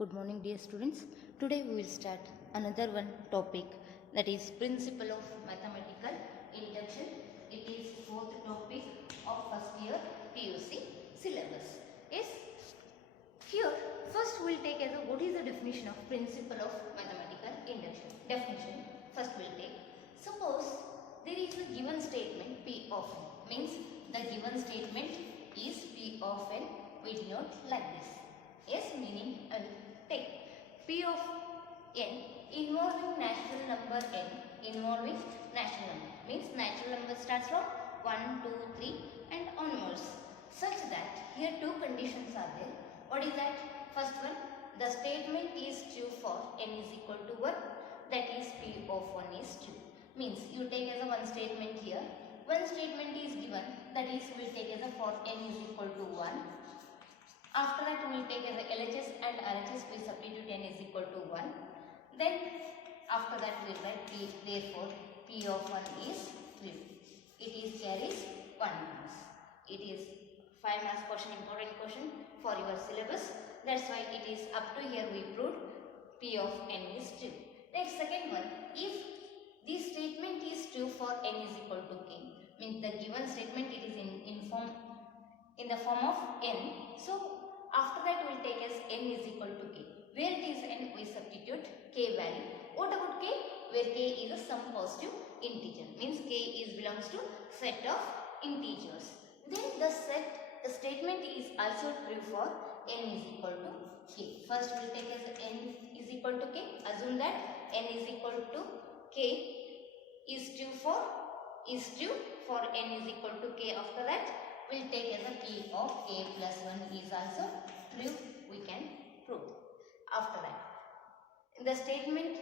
Good morning, dear students. Today we will start another one topic, that is principle of mathematical induction. It is fourth topic of first year PUC syllabus. Yes. Here first we will take as a what is the definition of principle of mathematical induction. Definition first we will take. Suppose there is a given statement P of n, means the given statement is P of n. We denote like this. Yes, meaning take P of n involving natural number n, involving natural number, means natural number starts from 1, 2, 3 and onwards, such that here two conditions are there. What is that? First one, the statement is true for n is equal to 1, that is P of 1 is true. Means you take as a one statement here, one statement is given, that is we will take as a for n is equal to 1. After that we will take as a LHS and RHS, we substitute n is equal to 1. Then after that we will write P, therefore P of 1 is 3. It is carries 1 marks. It is 5 marks question, important question for your syllabus. That's why it is up to here we proved P of n is 2. Next second one, if this statement is true for n is equal to k, means the given statement it is in the form of n. So after that we will take as n is equal to k. Where it is n, we substitute k value. What about k? Where k is a some positive integer, means k belongs to set of integers. Then the statement is also true for n is equal to k. First we will take as n is equal to k. Assume that n is equal to k is true for n is equal to k. After that we will take as a P of k plus 1 is also true, we can prove. After that the statement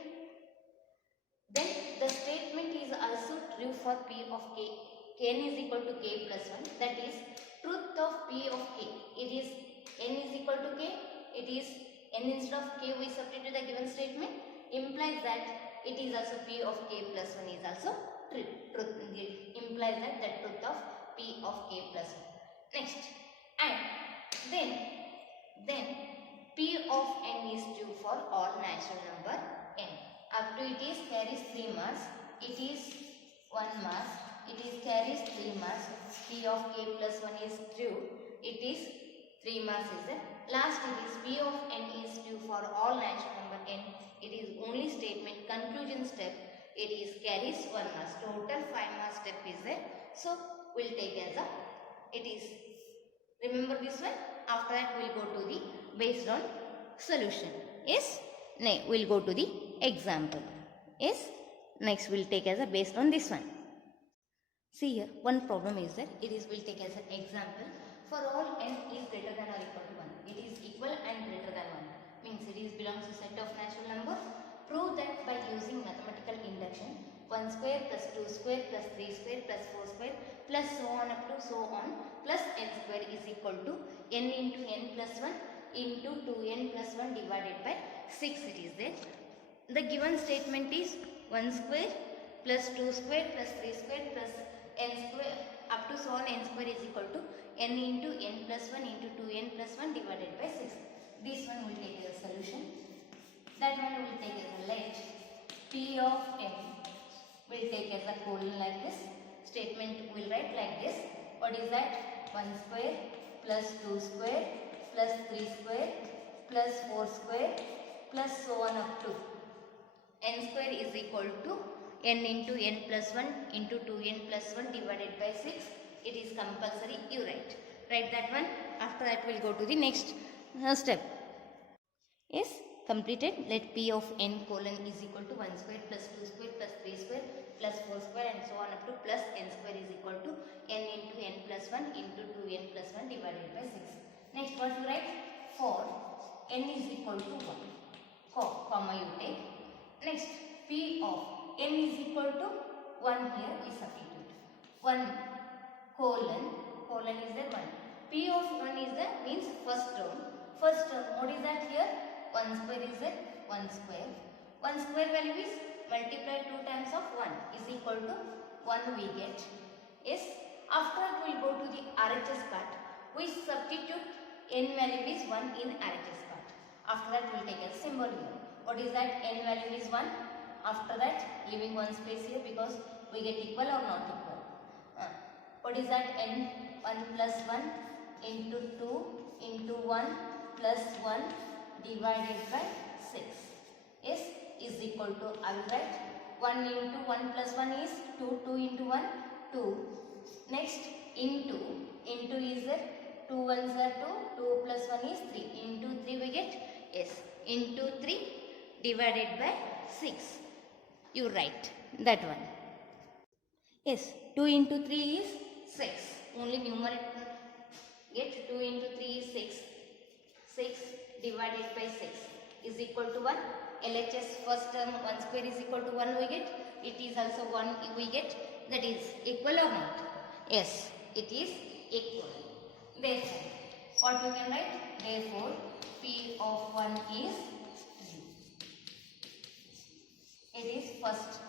is also true for P of k, n is equal to k plus 1, that is truth of P of k. It is n is equal to k, it is n instead of k we substitute the given statement, implies that it is also P of k plus 1 is also true. Truth implies that the truth of P of k plus 1. Next, and then P of n is true for all natural number n. Up to it is carries 3 marks, it is 1 mark, it is carries 3 marks. P of k plus 1 is true, it is 3 marks is there. Last it is P of n is true for all natural number n. It is only statement conclusion step, it is carries 1 marks. Total 5 marks step is there. So we will take as a, it is, remember this one. After that we will go to the based on solution. Yes, we will go to the example. Yes, next we will take as a based on this one. See here, one problem is there. It is will take as an example. For all n is greater than or equal to 1, it is equal and greater than 1, means it is belongs to set of natural number. Prove that by using mathematical induction, 1 square plus 2 square plus 3 square plus 4 square plus so on up to so on plus n square is equal to n into n plus 1 into 2n plus 1 divided by 6 it is there. The given statement is 1 square plus 2 square plus 3 square plus n square up to so on n square is equal to n into n plus 1 into 2n plus 1 divided by 6. This one will take as a solution. That one will take as a let P of n will take as a colon like this. Statement will write like this. What is that? 1 square plus 2 square plus 3 square plus 4 square plus so on up to n square is equal to n into n plus 1 into 2n plus 1 divided by 6. It is compulsory, you write. Write that one. After that we will go to the next step. Yes, completed. Let P of n colon is equal to 1 square plus 2 square plus 3 square plus 4 square and so on up to plus n square is equal to n into n plus 1 into 2n plus 1 divided by 6. Next what you write? For n is equal to 1, comma you take. Next P of n is equal to 1, here we substitute 1 colon is the 1. P of 1 is the means first term. What is that here? 1 square is a 1 square. 1 square value is multiply 2 times of 1 is equal to 1 we get. Yes. After that we will go to the RHS part. We substitute n value is 1 in RHS part. After that we'll take a symbol here. What is that? N value is 1. After that leaving one space here because we get equal or not equal. What is that? N 1 plus 1 into 2 into 1 plus 1 divided by 6. Yes, is equal to, I will write 1 into 1 plus 1 is 2, 2 into 1, 2. Next into is there, 2 ones are 2, 2 plus 1 is 3. Into 3 we get, yes, into 3 divided by 6. You write that one. Yes, 2 into 3 is 6. Only numerator get 2 into 3 is 6. 6 divided by 6 is equal to 1. LHS first term 1 square is equal to 1 we get. It is also 1 we get. That is equal or not? Yes, it is equal. Therefore, what we can write? Therefore, P of 1 is 0. It is first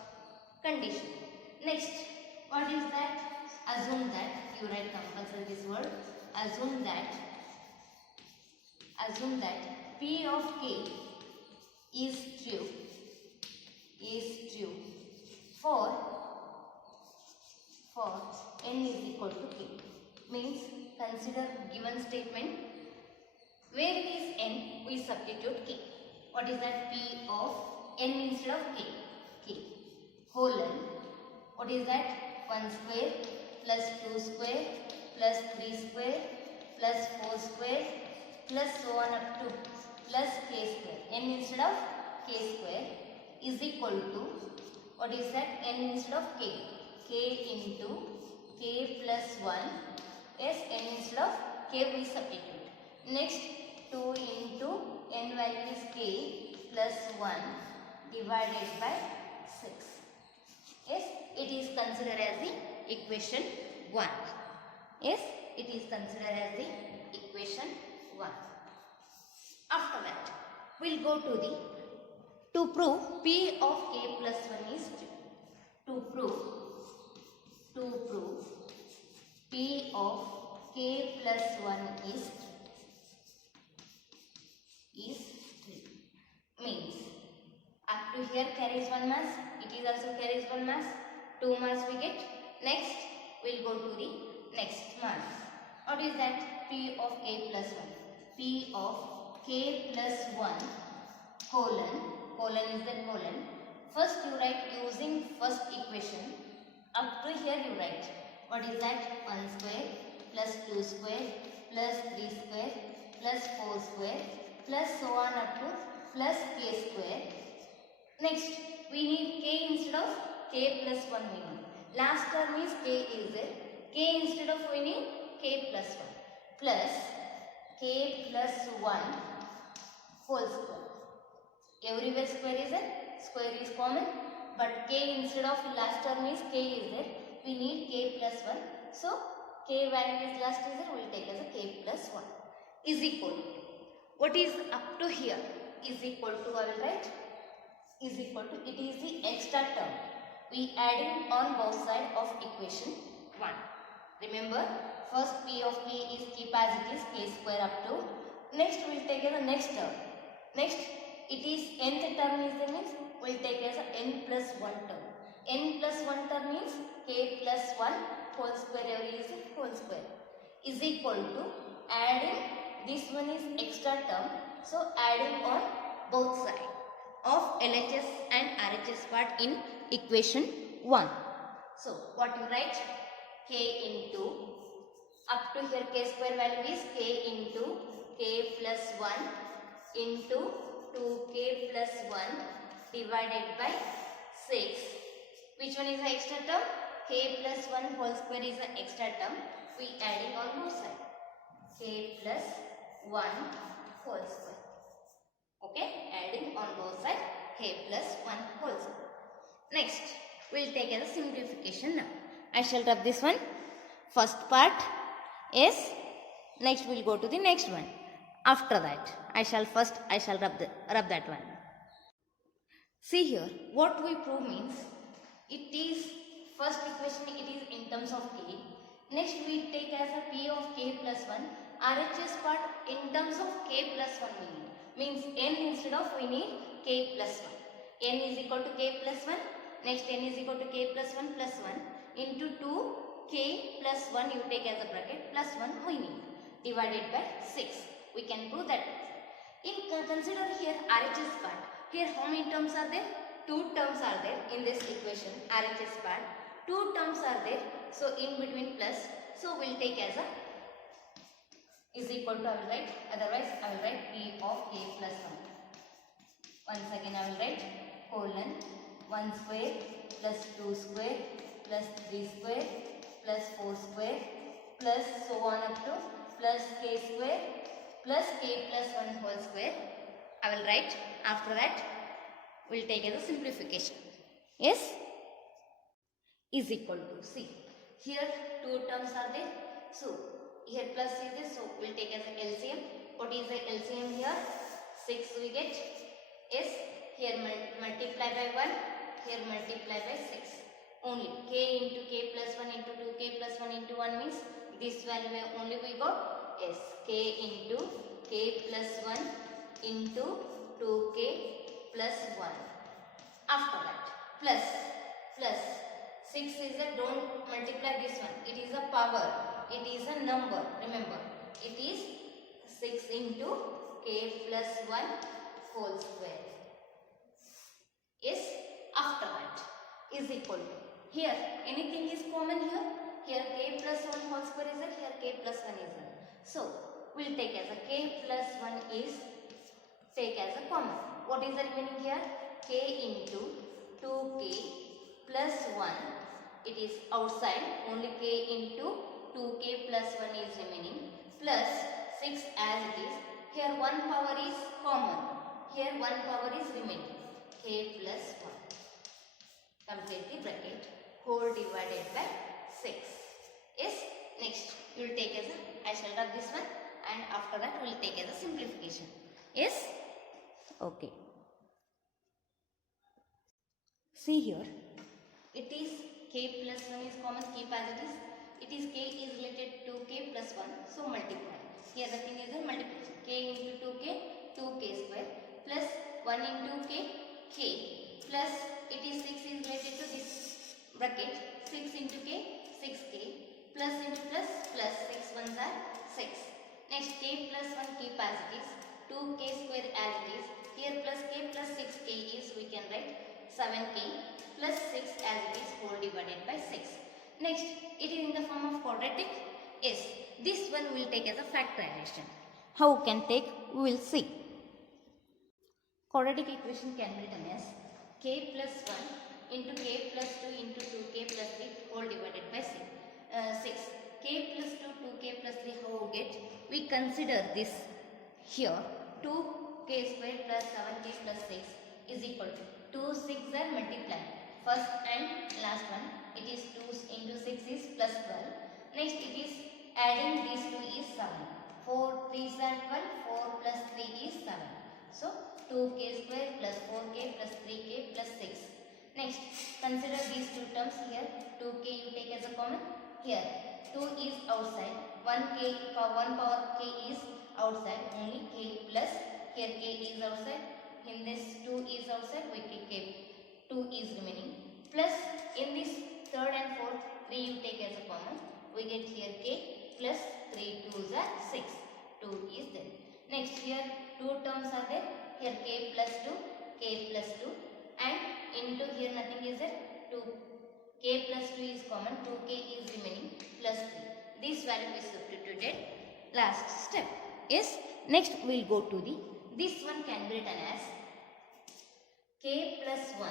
condition. Next, what is that? Assume that, you write compulsory this word. Assume that P of K is true for n is equal to k. Means consider given statement where it is n we substitute k. What is that? P of n instead of k. K colon, what is that? 1 square plus 2 square plus 3 square plus 4 square plus so on up to plus k square. N instead of k square is equal to, what is that? N instead of k. K into k plus 1. Yes, n instead of k we substitute. Next 2 into n value is k plus 1 divided by 6. Yes, it is considered as the equation 1. Yes, it is considered as the equation 1. After that, we'll go to prove P of k plus 1 is true. To prove P of k plus 1 is true. Means up to here carries 1 mass. It is also carries 1 mass. 2 mass we get. Next, we'll go to the next mass. What is that? P of k plus 1. P of k plus 1 colon is the colon. First you write using first equation. Up to here you write. What is that? 1 square plus 2 square plus 3 square plus 4 square plus so on up to plus k square. Next, we need k instead of k plus 1 we need. Last term is k is there. K instead of we need k plus 1 plus k plus 1 whole square. Everywhere square is there. Square is common. But k instead of last term is k is there. We need k plus 1. So, k value is last is there. We will take as a k plus 1 is equal to. What is up to here? Is equal to, I will write. Is equal to, it is the extra term. We adding on both sides of equation 1. Remember, first P of k is keep as it is, k square up to. Next we will take as a next term. Next, it is nth term is the means we will take as a n plus 1 term. N plus 1 term means k plus 1 whole square every is whole square is equal to adding this one is extra term. So adding on both sides of LHS and RHS part in equation 1. So what you write? K into, up to here k square value is k into k plus 1 into 2k plus 1 divided by 6. Which one is the extra term? K plus 1 whole square is the extra term. We adding on both sides. K plus 1 whole square. Okay, adding on both sides k plus 1 whole square. Next, we will take as a simplification now. I shall rub this one. First part is, next we will go to the next one. After that, I shall rub that one. See here, what we prove means, it is first equation, it is in terms of k. Next we take as a p of k plus 1. RHS part in terms of k plus 1 we need. Means n instead of we need k plus 1. N is equal to k plus 1. Next n is equal to k plus 1 plus 1 into 2 k plus 1 you take as a bracket plus 1 we need divided by 6. We can prove that. Consider here RHS part. Here how many terms are there? 2 terms are there in this equation. RHS part. 2 terms are there. So in between plus. So we'll take as a is equal to I will write. Otherwise I will write P of k plus 1. Once again I will write colon 1 square plus 2 square plus 3 square plus 4 square plus so on up to plus k square plus k plus 1 whole square. I will write. After that we will take as a simplification. Yes? Is equal to, see, here 2 terms are there. So here plus is there. So we will take as a LCM. What is the LCM here? 6 we get. Yes, here multiply by 1, here multiply by 6. Only k into k plus 1 into 2k plus 1 into 1 means this value only we got. Yes, k into k plus 1 into 2k plus 1. After that, plus 6 is a, don't multiply this one. It is a power. It is a number. Remember, it is 6 into k plus 1 whole square. Yes, after that is equal to, here anything is common here. Here k plus 1 whole square is there. Here k plus 1 is there. So we will take as a k plus 1 is take as a common. What is the remaining here? K into 2k plus 1. It is outside. Only k into 2k plus 1 is remaining. Plus 6 as it is. Here 1 power is common. Here 1 power is remaining. K plus 1. Complete the bracket. Whole divided by 6. Yes. Next you will take as a, I shall rub this one, and after that we will take as a simplification. Yes. Okay. See here. It is k plus 1 is common. Keep as it is. It is k is related to k plus 1. So multiply. Here the thing is a multiplication. K into 2k, 2k square plus 1 into k plus it is 6 is related to this bracket. 6 into k, 6k plus into plus 6 ones are 6. Next k plus 1 keep as it is. 2k square as it is. Here plus k plus 6k is we can write 7k plus 6 as it is whole divided by 6. Next, it is in the form of quadratic. Yes, this one we will take as a factorization. How we can take? We will see. Quadratic equation can be written as k plus 1 into k plus 2 into 2k plus 3 whole divided by 6. K plus 2, 2k plus 3 how we get? We consider this here 2k square plus 7k plus 6 is equal to 2 6 are multiplied. First and last one, it is 2 into 6 is plus 12. Next it is adding these 2 is 7. 4 3s are 12, 4 plus 3 is 7. So 2k square plus 4k plus 3k plus 6. Next consider these 2 terms here. 2k you take as a common. Here 2 is outside. 1k for 1 power k is outside. Only k plus here k is outside. In this 2 is outside, we keep k 2 is remaining. Plus in this third and fourth 3 you take as a common. We get here k plus 3 2s are 6. 2 is there. Next here 2 terms are there. Here k plus 2, k plus 2 and into here nothing is there. 2 k plus 2 is common. 2k is remaining plus 3. This value is substituted last step. Yes. Next we will go to the, this one can be written as k plus 1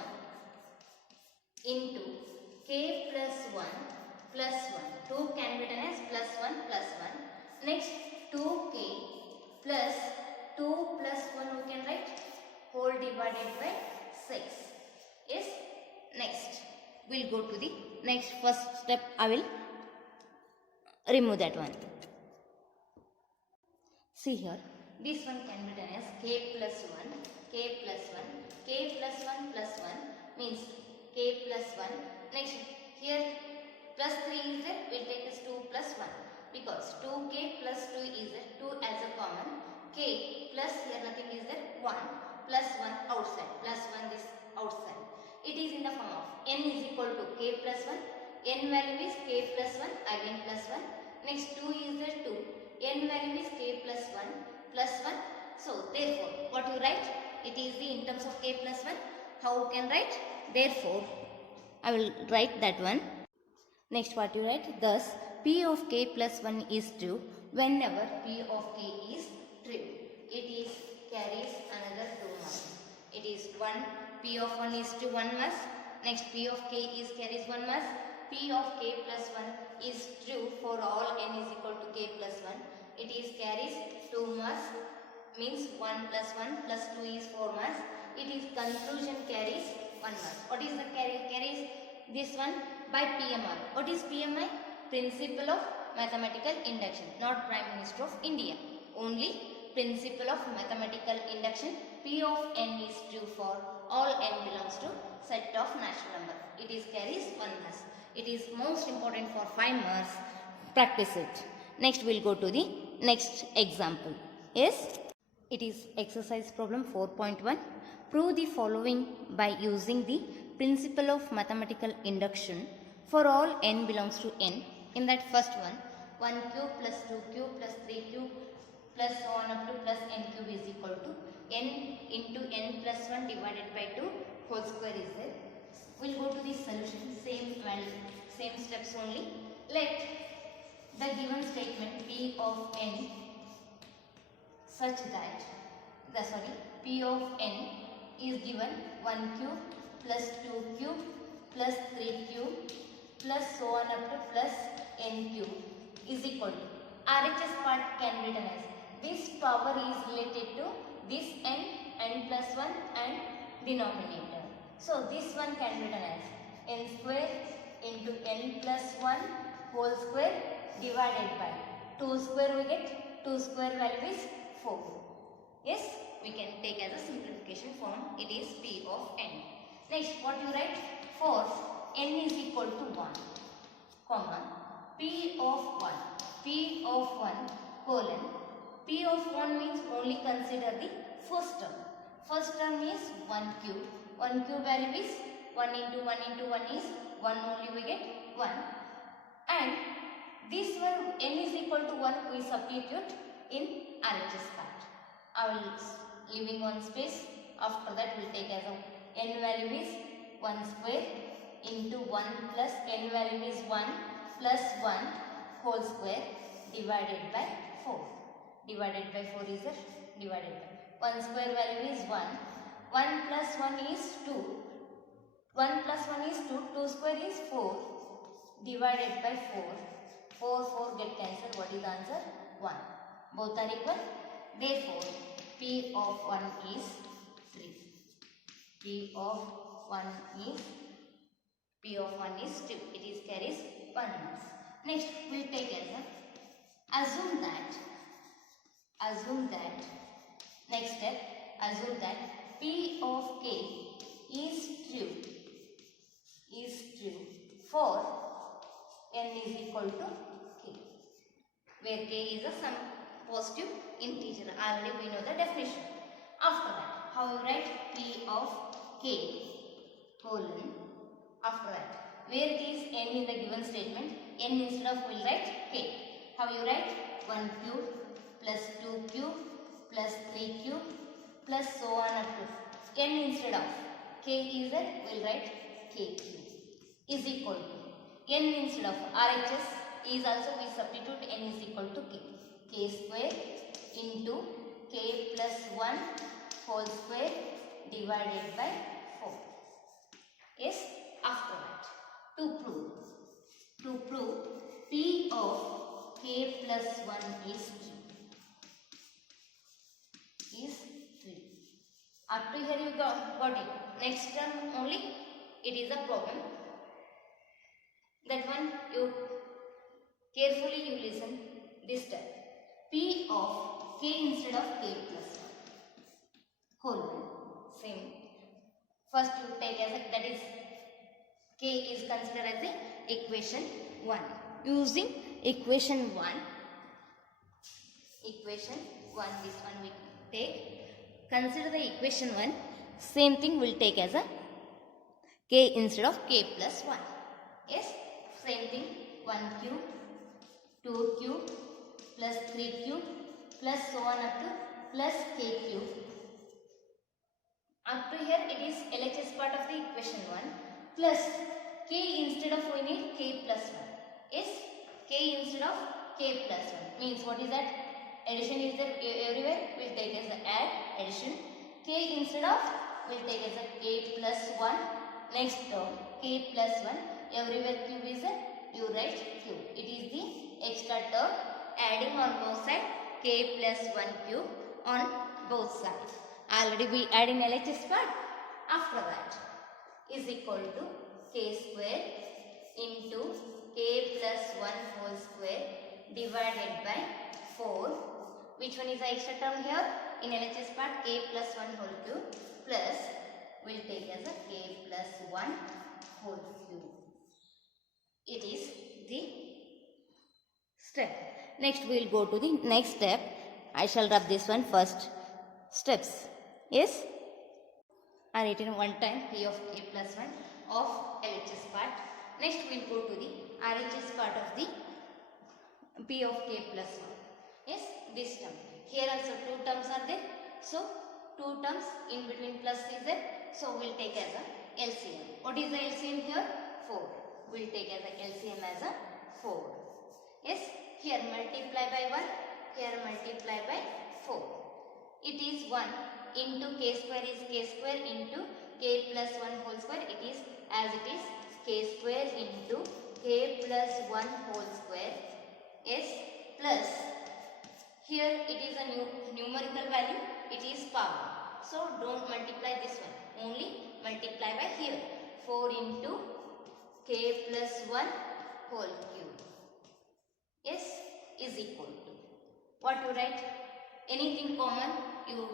into k plus 1 plus 1. 2 can be written as plus 1 plus 1. Next 2k plus 2 plus 1 we can write whole divided by 6. Yes. Next we will go to the next first step. I will remove that one. See here. This one can be written as k plus 1, k plus 1, k plus 1 plus 1 means k plus 1. Next here plus 3 is there, we will take as 2 plus 1 because 2k plus 2 is there, 2 as a common, k k plus here nothing is there 1 plus 1 outside plus 1 this outside. It is in the form of n is equal to k plus 1. N value is k plus 1 again plus 1. Next 2 is there 2. N value is k plus 1 plus 1. So therefore what you write? It is the in terms of k plus 1. How you can write? Therefore I will write that one. Next what you write? Thus p of k plus 1 is true whenever p of k is true. It is carries another 2 marks. It is 1 p of 1 is to 1 mass. Next p of k is carries 1 mass. P of k plus 1 is true for all n is equal to k plus 1. It is carries 2 mass, means 1 plus 1 plus 2 is 4 mass. It is conclusion carries 1 mass. What is the carries this one by PMI? What is PMI? Principle of mathematical induction, not Prime Minister of India. Only principle of mathematical induction. P of n is true for all n belongs to set of natural number. It is carries 1 mass. It is most important for 5 marks. Practice it. Next we'll go to the next example. Yes, it is exercise problem 4.1. Prove the following by using the principle of mathematical induction for all n belongs to n. In that first one, 1 cube plus 2 cube plus 3 cube plus so on up to plus n cube is equal to n into n plus 1 divided by 2 whole square is there. We'll go to the solution, same value, same steps only. Let the given statement p of n such that p of n is given 1 cube plus 2 cube plus 3 cube plus so on up to plus n cube is equal to RHS part can be written as this power is related to this n plus 1 and denominator. So this one can be written as n square into n plus 1 whole square divided by 2 square we get 2 square value is 4. Yes, we can take as a simplification form. It is p of n. Next what you write? For n is equal to 1 comma p of 1 colon p of 1 means only consider the first term. First term is 1 cube. 1 cube value is 1 into 1 into 1 is 1 only we get 1. And this one n is equal to 1 we substitute in RHS part. I will leaving one space. After that we will take as a n value is 1 square into 1 plus n value is 1 plus 1 whole square divided by 4. Divided by 4 is divided by 1 square value is 1. 1 plus 1 is 2. 1 plus 1 is 2. 2 square is 4 divided by 4. 4 get cancelled. What is the answer? 1. Both are equal. Therefore, P of 1 is 3. P of 1 is 2. It is carries 1 mass. Next, we will take as a assume that next step, assume that P of k is true for n is equal to k, where k is a some positive integer. Already we know the definition. After that, how you write? P of k colon, after that where it is n in the given statement, n instead of will write k. How you write? 1 cube plus 2 cube plus 3 cube plus so on up to n instead of k is there, will write k cube is equal to n instead of RHS is also we substitute n is equal to k square into k plus 1 whole square divided by 4. Yes, after that to prove P of k plus 1 is 3. Up to here you got it. Next term only it is a problem. That one you carefully you listen this step. P of k instead of k plus 1 whole same. First you take as a, that is k is considered as the equation 1. Using equation 1 1, this one we take. Consider the equation 1. Same thing we'll take as a k instead of k plus 1. Yes, same thing. 1 cube, 2 cube, plus 3 cube, plus so on up to plus k cube. Up to here it is LHS part of the equation 1 plus k instead of we need k plus 1. Yes, k instead of k plus 1 means what is that? Addition is there everywhere, we'll take as a add addition. K instead of we'll take as a k plus 1. Next term k plus 1, everywhere cube is a you write cube. It is the extra term adding on both sides k plus 1 cube on both sides. Already we add in LHS part. After that is equal to k square into k plus 1 whole square divided by 4. Which one is the extra term here? In LHS part k plus 1 whole cube plus we'll take as a k plus 1 whole cube. It is the step. Next we will go to the next step. I shall rub this one first. Steps. Yes, I written one time p of k plus 1 of LHS part. Next we will go to the RHS part of the p of k plus 1. Yes, this term. Here also two terms are there. So, two terms in between plus is there. So, we will take as a LCM. What is the LCM here? 4. We will take as a LCM as a 4. Yes, here multiply by 1. Here multiply by 4. It is 1 into k square is k square into k plus 1 whole square. It is as it is k square into k plus 1 whole square. Yes, plus here it is a numerical value. It is power. So don't multiply this one. Only multiply by here. 4 into k plus 1 whole cube. Yes, is equal to. What you write? Anything common you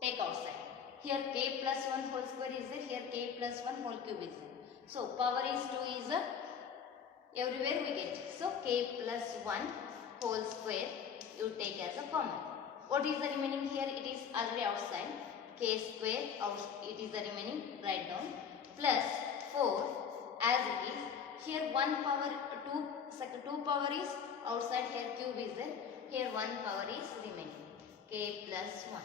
take outside. Here k plus 1 whole square is there. Here k plus 1 whole cube is there. So power is 2 is a everywhere we get. So k plus 1 whole square you take as a common. What is the remaining here? It is already outside. K square it is the remaining, write down, plus 4 as it is. Here 1 power 2 power is outside. Here cube is there. Here 1 power is remaining. K plus 1.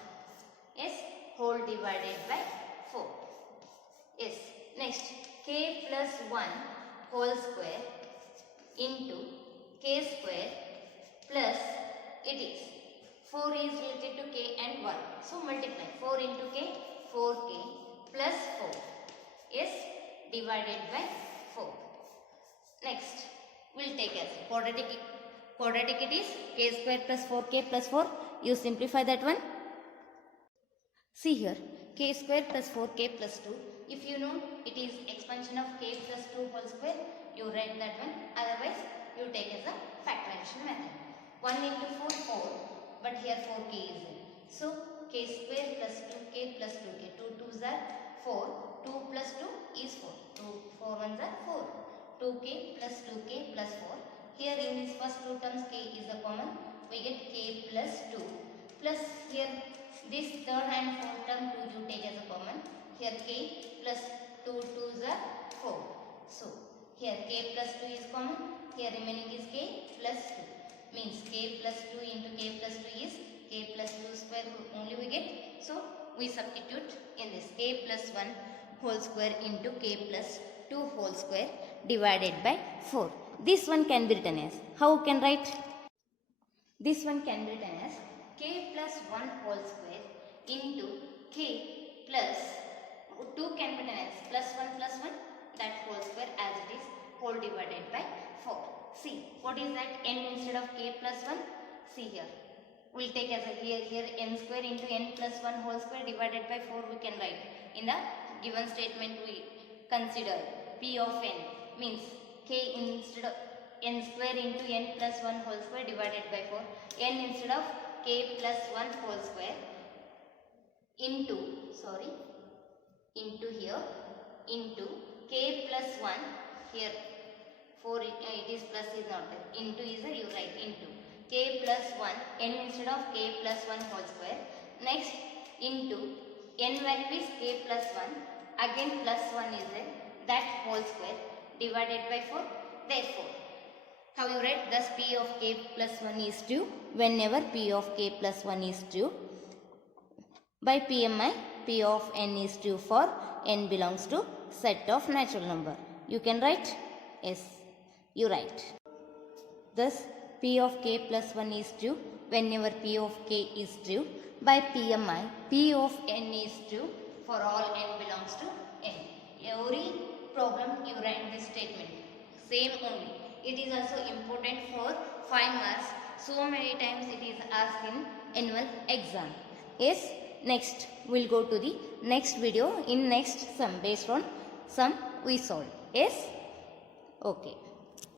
Yes, whole divided by 4. Yes, next k plus 1 whole square into k square plus it is 4 is related to k and 1. So multiply 4 into k, 4k plus 4. Yes, divided by 4. Next, we'll take as quadratic. Quadratic it is k square plus 4k plus 4. You simplify that one. See here, k square plus 4k plus 2. If you know it is expansion of k plus 2 whole square, you write that one. Otherwise, you take as a factorization method. 1 into 4, 4. But here 4k is there. So, k square plus 2k plus 2k. 2 2s are 4. 2 plus 2 is 4. 2 4 1s are 4. 2k plus 2k plus 4. Here in this first two terms k is the common. We get k plus 2. Plus here this third and fourth term 2 you take as a common. Here k plus 2 2s are 4. So, here k plus 2 is common. Here remaining is k plus 2. Means k plus 2 into k plus 2 is k plus 2 square only we get. So, we substitute in this k plus 1 whole square into k plus 2 whole square divided by 4. This one can be written as, how we can write? This one can be written as k plus 1 whole square into k plus 2 can be written as plus 1 that whole square as it is whole divided by 4. See, what is that? N instead of k plus 1. See here. We will take as a here n square into n plus 1 whole square divided by 4 we can write. In the given statement we consider p of n means k instead of n square into n plus 1 whole square divided by 4. N instead of k plus 1 whole square into here into k plus 1 here 4 it is plus is not there, into is there, you write into k plus 1, n instead of k plus 1 whole square. Next into n value is k plus 1, again plus 1 is there, that whole square divided by 4. Therefore, how you write? Thus p of k plus 1 is true whenever p of k plus 1 is true. By PMI, p of n is true for n belongs to set of natural number. You can write? Yes, you write. Thus, p of k plus 1 is true whenever p of k is true. By PMI, p of n is true for all n belongs to n. Every problem you write this statement. Same only. It is also important for 5 marks. So many times it is asked in annual exam. Yes, next we'll go to the next video in next sum based on sum we solved. Yes, okay.